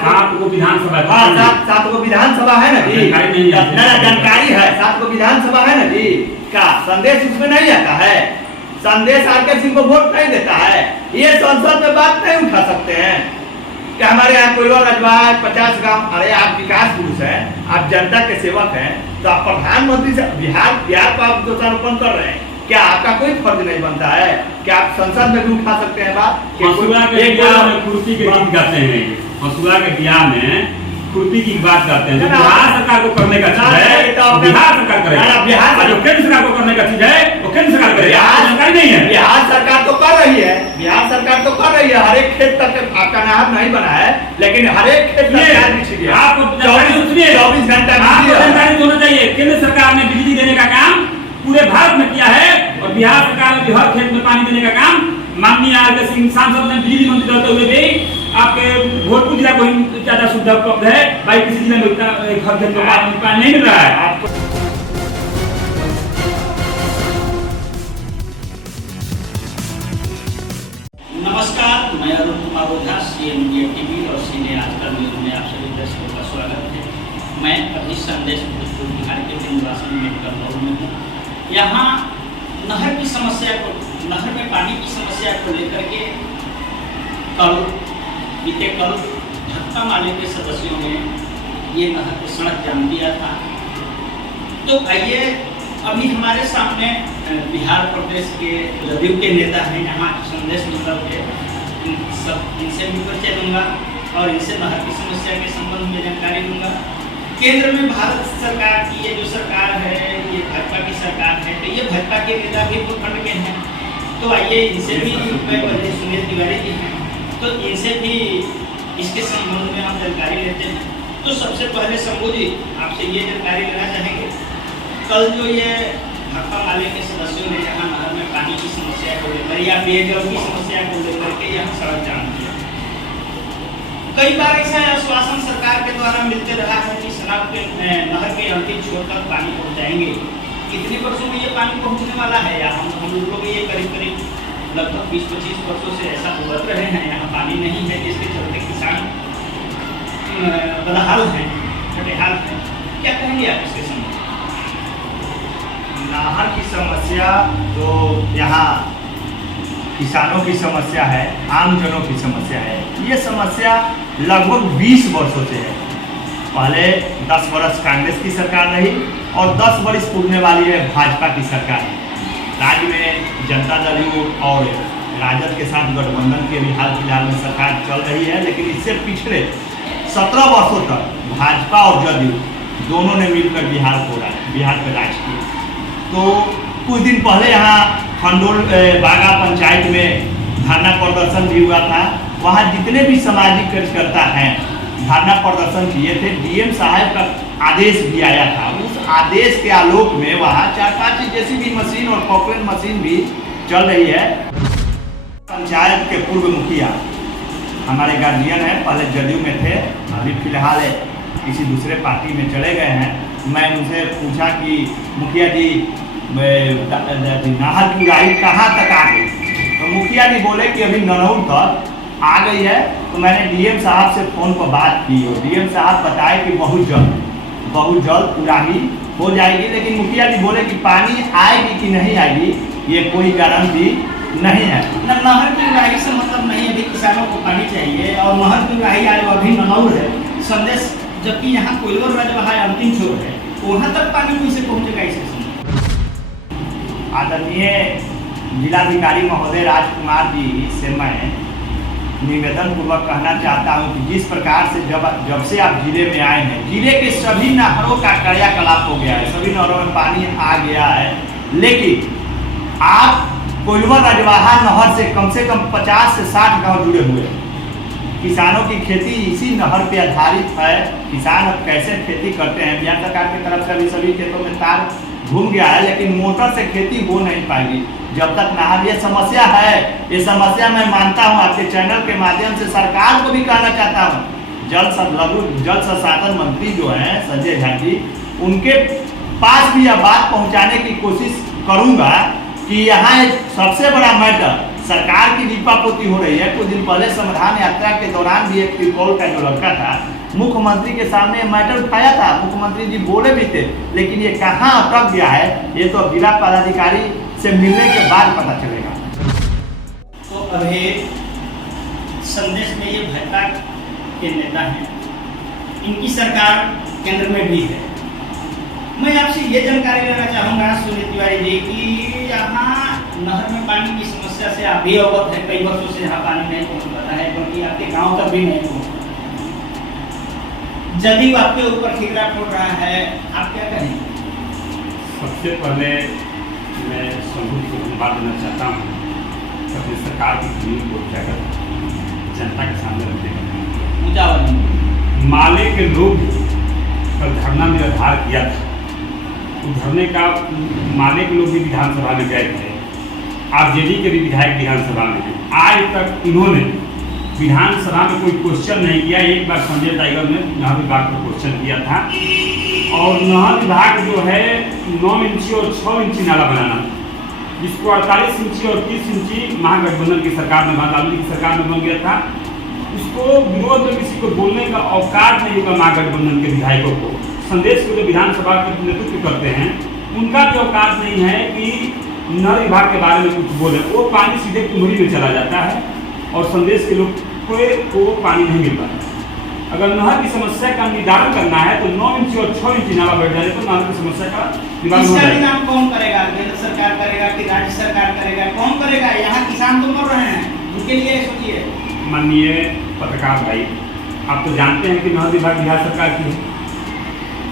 7 को विधानसभा है। हाँ, 7 को विधानसभा है ना जी, जानकारी है, 7 को विधानसभा है ना जी। क्या संदेश उसमें नहीं आता है? संदेश आकर सिंह को वोट नहीं देता है? ये संसद में बात नहीं उठा सकते हैं कि हमारे यहाँ कोयला रजवा 50 गांव। अरे आप विकास पुरुष हैं, आप जनता के सेवक हैं, तो आप प्रधानमंत्री से बिहार को आप दोषारोपण कर रहे हैं। क्या आपका कोई फर्ज नहीं बनता है कि आप संसद में भी उठा सकते हैं बात? हसुआ के बियाह में कुर्सी के गीत गाते हैं। हसुआ के बियाह में कुर्सी की बात करते हैं। जो बिहार सरकार को करने का चीज है बिहार सरकार करेगा, बिहार जो केंद्र सरकार को करने का चीज है वो केंद्र सरकार करेगा। सरकार नहीं है, बिहार सरकार तो कर रही है, बिहार सरकार तो कर रही है। हर एक खेत तक आपका नहर नहीं बना है, लेकिन हर एक खेत आपको 24 घंटा जानकारी होना चाहिए। केंद्र सरकार ने बिजली देने का काम पूरे भारत में किया है और बिहार सरकार ने हर खेत में पानी देने का काम माननीय आर.के. सिंह सांसद ने बिजली मंत्री रहते हुए भी आपके भोजपुर जिला को ज्यादा सुविधा उपलब्ध है। भाई किसी जिले में इतना हर खेत में पानी नहीं मिल रहा है आपको। नमस्कार, मैं Arun Kumar Ojha, CM India TV और सीने आजकल न्यूज में आप सभी दर्शकों का स्वागत है। मैं अभी संदेश भोजपुर बिहार के विंध्यवासिनी मेडिकल हॉल में हूँ। यहाँ नहर की समस्या को, नहर में पानी की समस्या को लेकर के बीते कल भाकपा माले के सदस्यों ने ये नहर की सड़क जाम दिया था। तो आइए अभी हमारे सामने बिहार प्रदेश के जदयू के नेता हैं यहाँ संदेश मतलब के, इनसे भी परिचय दूंगा और इनसे नहर की समस्या के संबंध में जानकारी दूंगा। केंद्र में भारत सरकार की ये जो सरकार है, ये भाजपा की सरकार है, तो ये भाजपा के नेता भी उत्तराखंड के हैं। तो आइए इनसे भी, सुनील तिवारी जी हैं, तो इनसे भी इसके संबंध में हम जानकारी लेते हैं। तो सबसे पहले शंभू जी आपसे ये जानकारी लेना चाहेंगे, कल जो ये भाकपा माले के सदस्यों ने यहाँ नहर में पानी की समस्या को लेकर या पेयजल की समस्या को लेकर के यहाँ सड़क जाम किया। कई बार ऐसा आश्वासन सरकार के द्वारा मिलते रहा है कि नहर के अंतिम छोर तक पानी पहुँचाएंगे। कितने वर्षों में ये पानी पहुँचने वाला है? या हम लोग ये करीब लगभग 20-25 वर्षों से ऐसा भुगत रहे हैं, यहाँ पानी नहीं है, जिसके चलते किसान बदहाल हैं, छठेहाल हैं। क्या कहेंगे आप इसके संबंध? नहर की समस्या जो यहाँ किसानों की समस्या है, आमजनों की समस्या है, ये समस्या लगभग 20 वर्षों से है। पहले 10 वर्ष कांग्रेस की सरकार रही और 10 वर्ष पूरने वाली है भाजपा की सरकार। राज्य में जनता दल और राजद के साथ गठबंधन के भी हाल फिलहाल में सरकार चल रही है, लेकिन इससे पिछले 17 वर्षों तक भाजपा और जदयू दोनों ने मिलकर बिहार पर राज किया। तो कुछ दिन पहले यहाँ खंडोल बागा पंचायत में धरना प्रदर्शन भी हुआ था। वहाँ जितने भी सामाजिक कार्यकर्ता हैं धरना प्रदर्शन किए थे। डीएम साहब का आदेश भी आया था। उस आदेश के आलोक में वहाँ 4-5 जेसीबी मशीन और पॉपुलर मशीन भी चल रही है। पंचायत के पूर्व मुखिया हमारे गार्जियन हैं, पहले जदयू में थे, अभी फिलहाल किसी दूसरे पार्टी में चले गए हैं। मैं उनसे पूछा कि मुखिया जी नहर की गाड़ी कहाँ तक आ गई? तो मुखिया जी बोले कि अभी ननौर तक आ गई है। तो मैंने डीएम साहब से फ़ोन पर बात की और डीएम साहब बताए कि बहुत जल्द पूरा ही हो जाएगी। लेकिन मुखिया जी बोले कि पानी आएगी कि नहीं आएगी ये कोई गारंटी नहीं है। नहर की उड़ाही से मतलब नहीं, अभी किसानों को पानी चाहिए और नहर की उड़ाही आज अभी ननौर है संदेश, जबकि यहाँ कोयला रजवा है अंतिम छोर है, वहाँ तक पानी कैसे पहुँचेगा? इसे आदरणीय जिलाधिकारी महोदय राजकुमार जी से मैं निवेदन पूर्वक कहना चाहता हूं कि जिस प्रकार से जब से आप जिले में आए हैं, जिले के सभी नहरों का क्रियाकलाप हो गया है, सभी नहरों में पानी आ गया है, लेकिन आप कोयलवा रजवाहा नहर से कम 50 से 60 गांव जुड़े हुए हैं। किसानों की खेती इसी नहर पे आधारित है। किसान अब कैसे खेती करते हैं, बिहार सरकार की तरफ से सभी खेतों में तार घूम गया है, लेकिन मोटर से खेती हो नहीं पाएगी जब तक नहर। ये समस्या है, ये समस्या मैं मानता हूँ। आपके चैनल के माध्यम से सरकार को भी कहना चाहता हूँ, जल संसाधन मंत्री जो हैं संजय झा जी, उनके पास भी यह बात पहुँचाने की कोशिश करूँगा कि यहाँ सबसे बड़ा मैटर सरकार की लीपापोती हो रही है। कुछ दिन पहले संविधान यात्रा के दौरान भी एक त्रिकोल का जो लड़का था मुख्यमंत्री के सामने मैटर उठाया था, मुख्यमंत्री जी बोले भी थे, लेकिन ये कहाँ अटक गया है ये तो जिला पदाधिकारी से मिलने के बाद पता चलेगा। तो अभी संदेश में ये भाजपा के नेता हैं, इनकी सरकार केंद्र में भी है। मैं आपसे ये जानकारी लेना चाहूँगा सुनील तिवारी जी कि यहाँ नहर में पानी की समस्या से आप भी अवगत है, कई वर्षों से यहाँ पानी नहीं पहुँच पाता है, क्योंकि आपके गांव तक भी नहीं पहुँच पाता। जदयू आपके ऊपर ठिकरा फोड़ रहा है, आप क्या कहेंगे? सबसे पहले मैं शंभू जी को धन्यवाद देना चाहता हूँ कि अपनी सरकार की जमीन को उठाकर जनता के सामने रखने का मुजावर माले के लोग कल धरना में आधार किया था। उस धरने का माले के लोग भी विधानसभा में गए थे, आरजेडी के भी विधायक विधानसभा में हैं। आज तक इन्होंने विधानसभा में कोई क्वेश्चन नहीं किया। एक बार संजय टाइगर ने नहर विभाग को क्वेश्चन किया था और नहर विभाग जो है 9 इंची और 6 इंची नाला बनाना, जिसको 48 इंची और 30 इंची महागठबंधन की सरकार में, लालू जी की सरकार में बन गया था। उसको विरोध में किसी को बोलने का औकात नहीं होगा। महागठबंधन के विधायकों को संदेश को जो विधानसभा के नेतृत्व करते हैं उनका भी औकात नहीं है कि नहर विभाग के बारे में कुछ बोले। वो पानी सीधे कुम्हरी में चला जाता है और संदेश के लोग को पानी नहीं मिल पाता। अगर नहर की समस्या का निदान करना है तो 9 इंची और 6 इंची नाला बढ़ जाए तो नहर की समस्या का निदान हो जाएगा। निदान कौन करेगा? केंद्र सरकार करेगा कि राज्य सरकार करेगा? कौन करेगा? यहाँ किसान तो मर रहे हैं, उनके लिए सोचिए। माननीय पत्रकार भाई, आप तो जानते हैं कि नहर विभाग बिहार सरकार की है।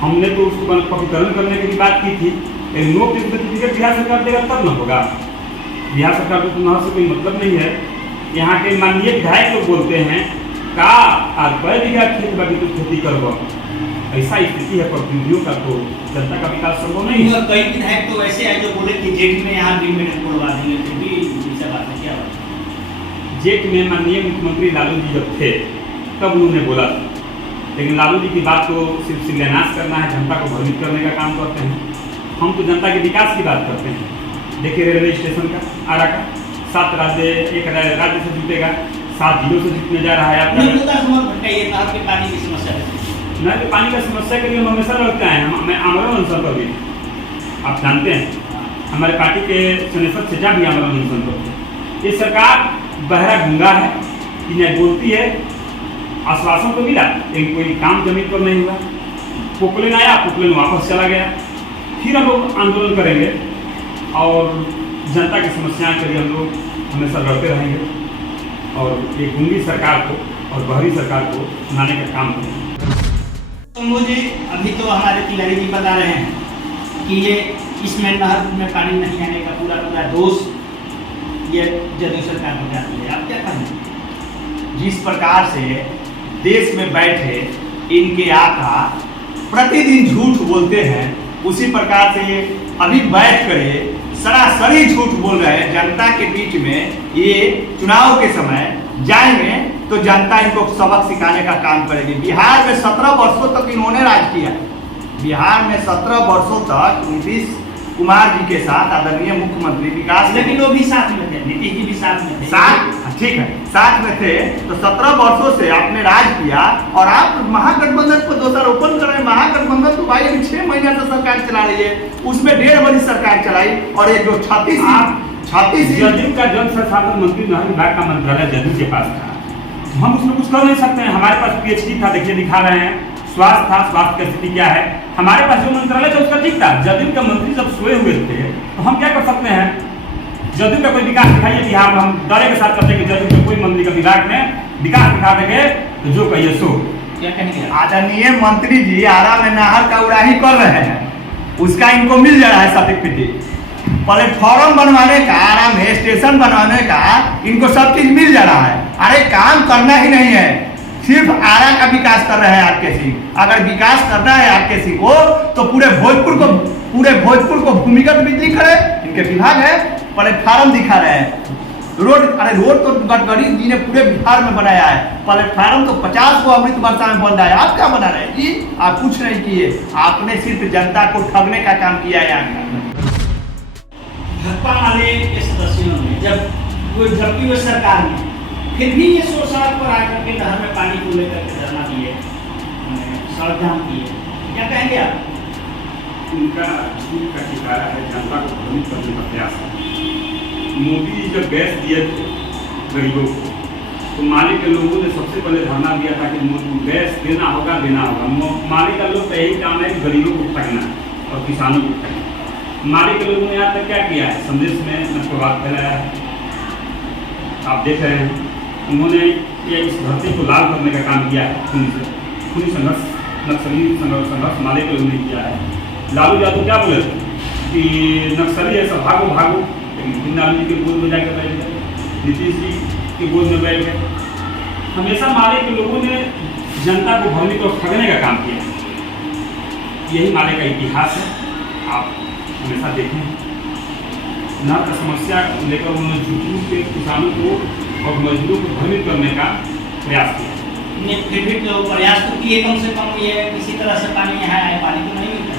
हमने तो उसको पवित्रीकरण करने की बात की थी, लेकिन नो सर्टिफिकेट बिहार सरकार देगा तब न होगा। बिहार सरकार को तो नहर से कोई मतलब नहीं है। यहाँ के माननीय विधायक लोग बोलते हैं का आज 5 बीघा खेत बाकी तो खेती करवा। ऐसा स्थिति है प्रतिनिधियों का, तो जनता का विकास संभव नहीं है। कई विधायक तो ऐसे हैं जो बोले कि जेठ में यहाँ भी मिनट बोलवा देंगे, फिर भी ऐसा बात है, क्या बात है? जेठ में माननीय मुख्यमंत्री लालू जी जब थे तब उन्होंने बोला, लेकिन लालू जी की बात तो सिर्फ शिलान्यास करना है, जनता को भ्रमित करने का काम करते हैं। हम तो जनता के विकास की बात करते हैं। देखिए रेलवे स्टेशन का आरा का 7 राज्य, 1 राज्य से जुटेगा, 7 जिलों से जुटने जा रहा है। आपका नहर के पानी की समस्या है। नहर के पानी का समस्या के लिए हम हमेशा लड़ते हैं। मैं आमरण अनशन पर भी, आप जानते हैं हमारे पार्टी के सेनेसर चचा भी आमरण अनशन पर। ये सरकार बहरा गूंगा है, इन्हें बोलती है, आश्वासन तो मिला लेकिन कोई काम जमीन पर नहीं हुआ। पोकलेन आया, पोकलेन वापस चला गया। फिर हम लोग आंदोलन करेंगे और जनता की समस्याएं के लिए हम लोग हमेशा लड़ते रहेंगे और एक गूंगी सरकार को और बहरी सरकार को सुनाने का काम करेंगे। तो मुझे अभी तो हमारे तिवारी जी बता रहे हैं कि ये इसमें नहर में पानी नहीं आने का पूरा दोष ये जदयू सरकार हो जाती है। आप क्या कहेंगे? जिस प्रकार से देश में बैठे इनके आका प्रतिदिन झूठ बोलते हैं, उसी प्रकार से ये अभी बैठ कर सरासरी झूठ बोल रहे हैं जनता के बीच में। ये चुनाव के समय जाएंगे तो जनता इनको सबक सिखाने का काम करेगी। बिहार में 17 वर्षों तक इन्होंने राज किया। बिहार में 17 वर्षों तक नीतीश कुमार जी के साथ आदरणीय मुख्यमंत्री विकास, लेकिन वो भी साथ में थे, नीतीश जी भी साथ में थे। ठीक है, साथ में थे तो 17 वर्षों से आपने राज किया और आप महागठबंधन को दोषारोपण कर रहे हैं। महागठबंधन तो भाई अभी 6 महीने से सरकार चला रही है, उसमें 1.5 बड़ी सरकार चलाई और ये जो 36 जदयू का जल संसाधन मंत्री नहर विभाग का मंत्रालय जदयू के पास था, हम उसमें कुछ कर नहीं सकते हैं। हमारे पास PhD था, देखिए दिखा रहे हैं, स्वास्थ्य था, स्वास्थ्य की स्थिति क्या है, हमारे पास जो मंत्रालय था उसका ठीक था। जदयू का मंत्री जब सोए हुए थे तो हम क्या कर सकते हैं? जदयू का कोई विकास दिखाइए बिहार में, हम दावे के साथ कहते हैं कि जदयू के कोई मंत्री का विभाग में विकास दिखा देंगे तो जो कहिए सो। क्या कहेंगे? आदरणीय मंत्री जी आरा में नहर का उड़ाही कर रहे हैं, उसका इनको मिल जा रहा है सर्टिफिकेट। प्लेटफॉर्म बनवाने का, आरा में स्टेशन बनवाने का इनको सब चीज मिल जा रहा है। अरे काम करना ही नहीं है, सिर्फ आरा का विकास कर रहे हैं आरके सिंह। अगर विकास करना है आरके सिंह को तो पूरे भोजपुर को भूमिगत बिजली करे, इनके विभाग है। प्लेटफार्म दिखा रहे हैं, रोड तो गडकरी जी ने पूरे बिहार में बनाया है, प्लेटफार्म तो 50 को अमृत वर्षा में बन रहा है। आप क्या बना रहे हैं जी? आप कुछ नहीं किए, आपने सिर्फ जनता को ठगने का काम किया है। भाकपा माले के सदस्यों ने जब वो जबकि वो सरकार में फिर भी ये सड़क पर आकर के नहर में पानी को लेकर के धरना दिए, सड़क जाम किए। क्या कहेंगे आप? उनका झूठ का ठिकाना है, जनता को भ्रमित करने का प्रयास है। मोदी जी जब गैस दिए थे गरीबों को, तो माले के लोगों ने सबसे पहले धरना दिया था कि गैस देना होगा। माले का लोग का यही काम है कि गरीबों को ठगना और किसानों को ठगना। माले के लोगों ने आज तक क्या किया है? संदेश में नक्सलवाद फैलाया है, आप देख रहे हैं। उन्होंने ये इस धरती को लाल करने का काम किया है, खूनी संघर्ष, नक्सली संघर्ष माले के लोगों ने किया है। लालू यादव क्या बोले थे कि नक्सली है सब भागो भागो, लेकिन लालू जी के गोद में जाकर बैठ गए, नीतीश जी के गोद में बैठ गए। हमेशा माले के लोगों ने जनता को भ्रमित और ठगने का काम किया। यही माले का इतिहास है, आप हमेशा देखें। नहर का समस्या लेकर उन्होंने झूठ के किसानों को और मजदूरों को भ्रमित करने का प्रयास किया। फिर भी तो प्रयास तो किए, कम से कम ये किसी तरह से पानी यहाँ आए, पानी तो नहीं मिलता है।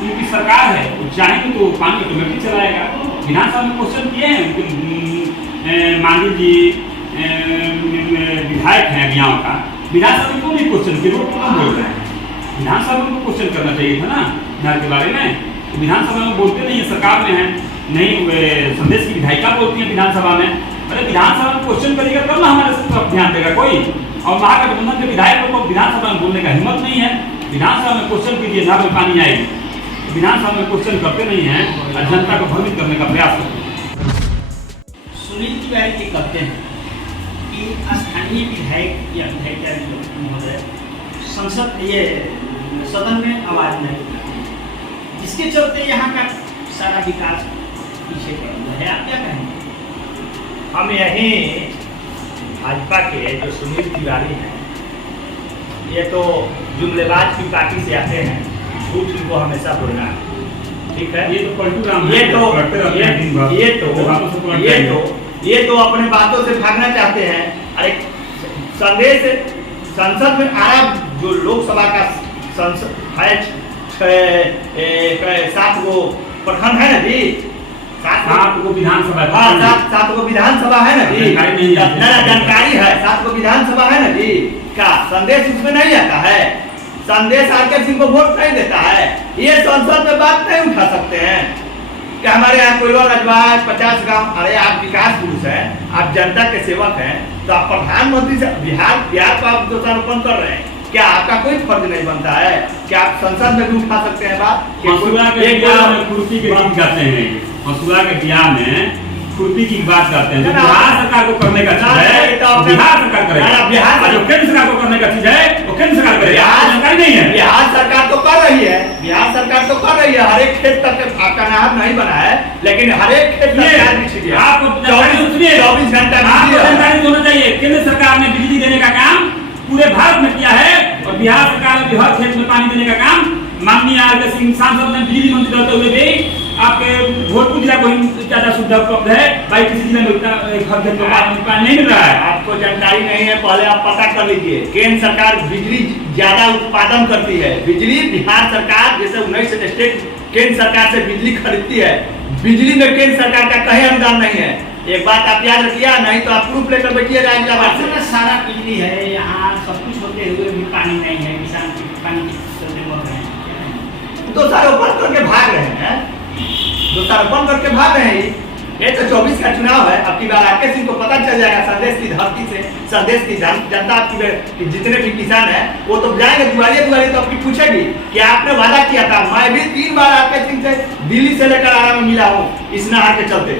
उनकी सरकार है, वो चाहेंगे तो पानी ऑटोमेटिक चलाएगा। विधानसभा में क्वेश्चन किए हैं, मांझी जी विधायक हैं गाँव का, विधानसभा में कोई भी क्वेश्चन किए, वो क्यों बोल रहे हैं? विधानसभा में उनको क्वेश्चन करना चाहिए था ना नहर के बारे में। तो विधानसभा में बोलते नहीं है, सरकार में है नहीं, संदेश की विधायिका बोलती है विधानसभा में। अरे विधानसभा में क्वेश्चन करेगा तब ना हमारे तरफ ध्यान देगा कोई। और महागठबंधन के विधायकों को विधानसभा में बोलने का हिम्मत नहीं है। विधानसभा में क्वेश्चन कीजिए, नहर में पानी आएगी। विधानसभा में क्वेश्चन करते नहीं हैं और जनता को भ्रमित करने का प्रयास करते हैं। सुनील तिवारी जी कहते हैं कि स्थानीय विधायक या विधायिका महोदय संसद ये सदन में आवाज नहीं उठाते, जिसके चलते यहाँ का सारा विकास पीछे पड़ रहा है। आप क्या कहेंगे? हम यही भाजपा के जो सुनील तिवारी हैं, ये तो जुमलेबाज की पार्टी से आते हैं, झूठ इनको हमेशा बोलना है, ठीक है। ये तो पलटू राम ये है, तो अपने बातों से भागना चाहते हैं। अरे संदेश संसद में आरा जो लोकसभा का संसद है, 7 गो प्रखंड है ना जी, 7 गो विधानसभा, 7 गो विधानसभा है ना जी, जानकारी है, 7 गो विधानसभा है ना जी। क्या संदेश उसमें नहीं आता है? संदेश आकर सिंह को वोट नहीं देता है? ये संसद में बात नहीं उठा सकते हैं कि हमारे यहाँ कोयला रजवाज 50 गांव। अरे आप विकास पुरुष हैं, आप जनता के सेवक हैं, तो आप प्रधानमंत्री से बिहार को आप दोषारोपण कर रहे हैं। क्या आपका कोई फर्ज नहीं बनता है? क्या आप संसद में भी उठा सकते हैं बात? मसुआ के बियाह में खुरपी के गीत गाते हैं, मसुआ के बियाह में खुरपी की बात करते हैं। जो बिहार सरकार को करने का चीज है बिहार सरकार करेगा, बिहार जो केंद्र सरकार को करने का चीज है वो केंद्र सरकार करेगा। जानकारी नहीं है। बिहार सरकार तो कर रही है, बिहार सरकार तो कर रही है। हर एक खेत तक आपका नहर नहीं बना है, लेकिन हर एक खेत आपको 24 घंटा आपको जानकारी होना चाहिए। केंद्र सरकार ने बिजली देने का काम पूरे भारत में किया है और बिहार सरकार ने हर खेत में पानी देने का काम माननीय आर के सिंह सांसद ने बिजली मंत्री रहते हुए भी आपके भोजपुर जिला को ही ज्यादा सुविधा उपलब्ध है। भाई किसी जिले में उतना घर खेत में पानी नहीं मिल रहा है। आपको जानकारी नहीं है, पहले आप पता कर लीजिए। केंद्र सरकार बिजली ज्यादा उत्पादन करती है। बिजली बिहार सरकार जैसे 19 स्टेट केंद्र सरकार से बिजली खरीदती है। बिजली में केंद्र सरकार का कहीं अनुदान नहीं है। एक बात आप याद रखिए, नहीं तो आप प्रूफ लेकर बैठिए राज्यसभा में। सारा बिजली है, यहाँ सब कुछ होते हुए भी पानी नहीं है, किसान पानी की चलते मर रहे हैं। दोषारोपण करके भाग रहे हैं, दोषारोपण करके भाग रहे हैं। ये तो 24 का चुनाव है, अब की बार आरके सिंह को पता चल जाएगा संदेश की धरती से, संदेश की जनता आपकी जितने भी किसान हैं वो तो जाएंगे दुआरिये तो आपकी पूछेगी कि आपने वादा किया था। मैं भी 3 बार आरके सिंह से दिल्ली से लेकर आरा में मिला हूँ इस नहर के चलते।